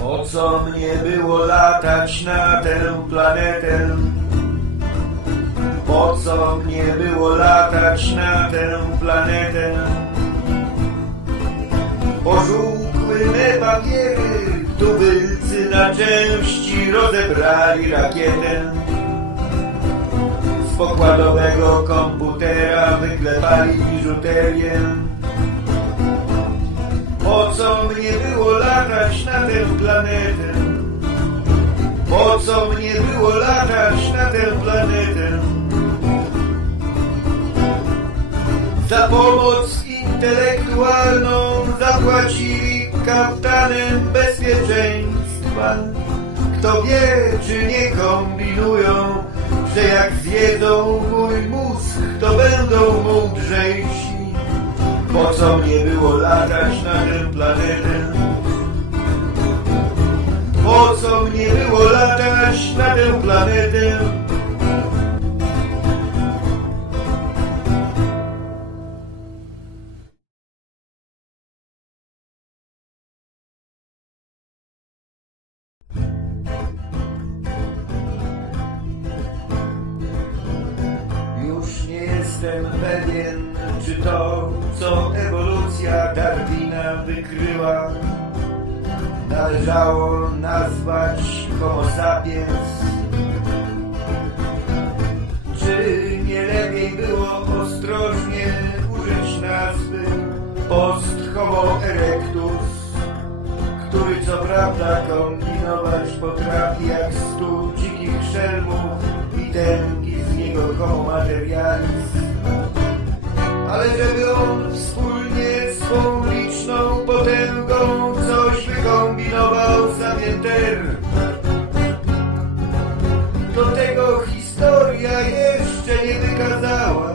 Po co mnie było latać na tę planetę? Po co mnie było latać na tę planetę? Pożółkły me papiery, tubylcy na części rozebrali rakietę. Z pokładowego komputera wyklepali biżuterię. Po co mnie było latać na tę planetę? Po co mnie było latać na tę planetę? Za pomoc intelektualną zapłacili kapitanem bezpieczeństwa. Kto wie, czy nie kombinują, że jak zjedzą mój mózg, to będą mądrzejsi. Po co mnie było latać na tę planetę? Po co mnie było latać na tę planetę? Jestem pewien, czy to, co ewolucja Darwina wykryła, należało nazwać Homo sapiens. Czy nie lepiej było ostrożnie użyć nazwy Post Homo erectus, który co prawda kombinować potrafi jak on wspólnie swą liczną potęgą coś wykombinował Savienter. Do tego historia jeszcze nie wykazała.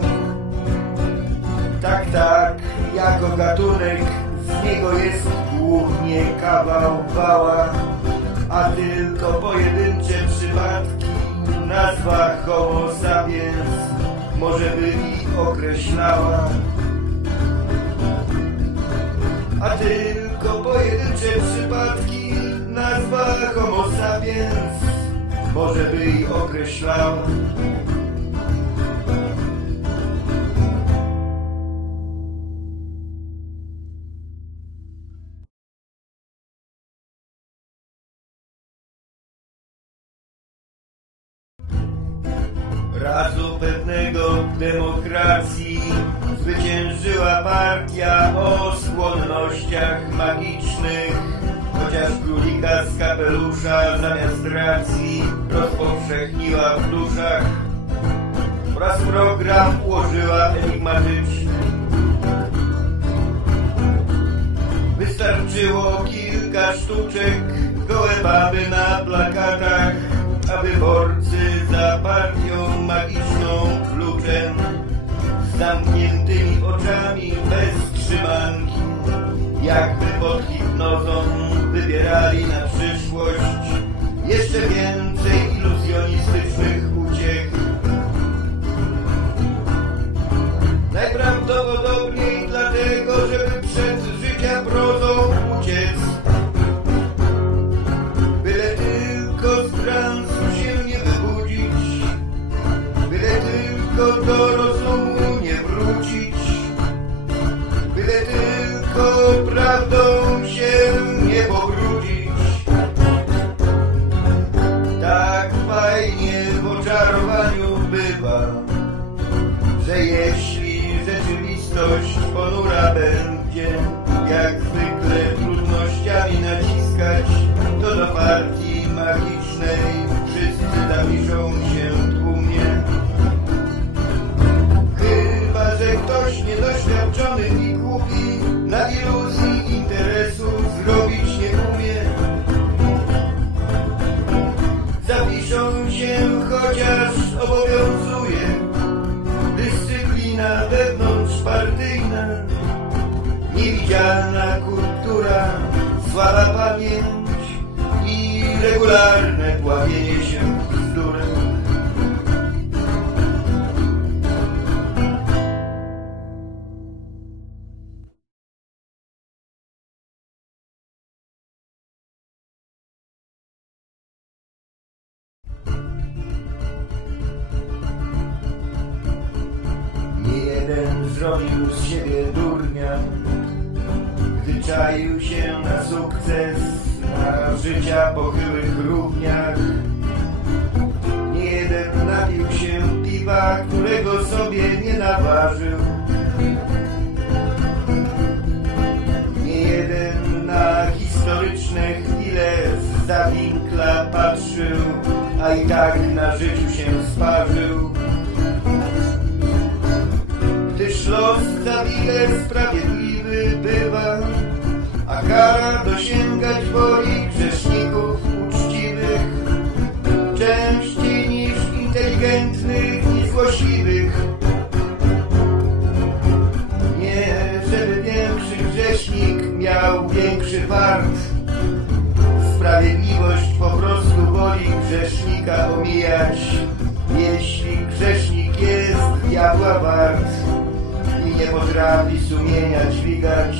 Tak, tak, jako gatunek z niego jest głównie kawał wała, a tylko pojedyncze przypadki nazwa Homo sapiens może by i określała. A tylko pojedyncze przypadki nazwa Homo sapiens może by i określała. Razu pewnego demokracji. Zwyciężyła partia o skłonnościach magicznych, chociaż królika z kapelusza zamiast racji rozpowszechniła w duszach. Oraz program ułożyła enigmatyczny. Wystarczyło kilka sztuczek, gołe baby na plakatach, a wyborcy za partią magiczną kluczem z zamkniętymi oczami bez trzymanki, jakby pod hipnozą wybierali na przyszłość jeszcze więcej iluzjonistycznych rzeczywistość ponura będzie, jak zwykle trudnościami naciskać, to do partii magicznej wszyscy zapiszą się tłumnie. Chyba, że ktoś niedoświadczony i głupi medialna kultura, słaba pamięć i regularne pławienie się bzdury. zrobił z siebie durnia czaił się na sukces, na życia pochyłych równiach. Nie jeden napił się piwa, którego sobie nie naważył. Nie jeden na historyczne chwile z zawinkla patrzył, a i tak na życiu się sparzył. Gdyż los za sprawiedliwy bywa, kara dosięgać woli grzeszników uczciwych, częściej niż inteligentnych i złośliwych. Nie, żeby większy grzesznik miał większy fart. Sprawiedliwość po prostu woli grzesznika omijać, jeśli grzesznik jest diabła wart i nie potrafi sumienia dźwigać.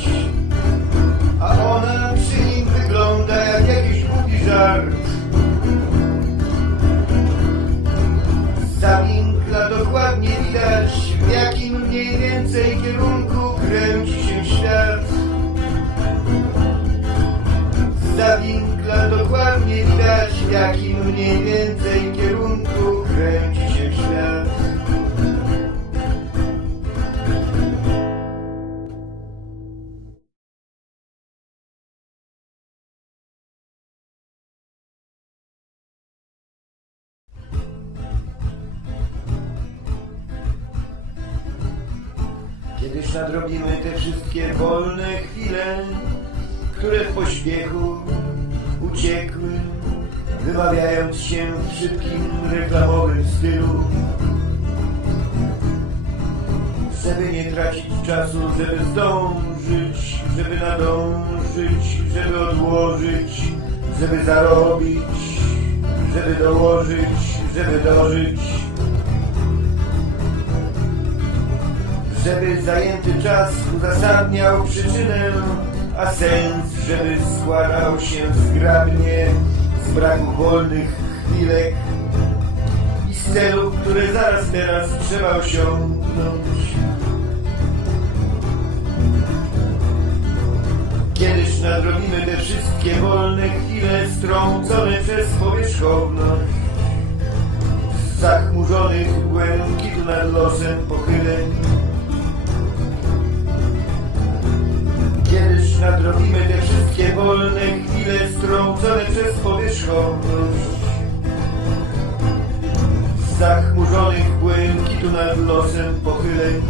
Kiedyż nadrobimy te wszystkie wolne chwile, które w pośpiechu uciekły, wymawiając się w szybkim reklamowym stylu. Żeby nie tracić czasu, żeby zdążyć, żeby nadążyć, żeby odłożyć, żeby zarobić, żeby dołożyć, żeby dożyć. Żeby zajęty czas uzasadniał przyczynę, a sens, żeby składał się zgrabnie z braku wolnych chwilek i z celów, które zaraz teraz trzeba osiągnąć. Kiedyś nadrobimy te wszystkie wolne chwile strącone przez powierzchowność zachmurzonych błękitu nad losem pochyleń. Chwile strącone przez powierzchowność zachmurzonych błękitu nad losem pochyleń.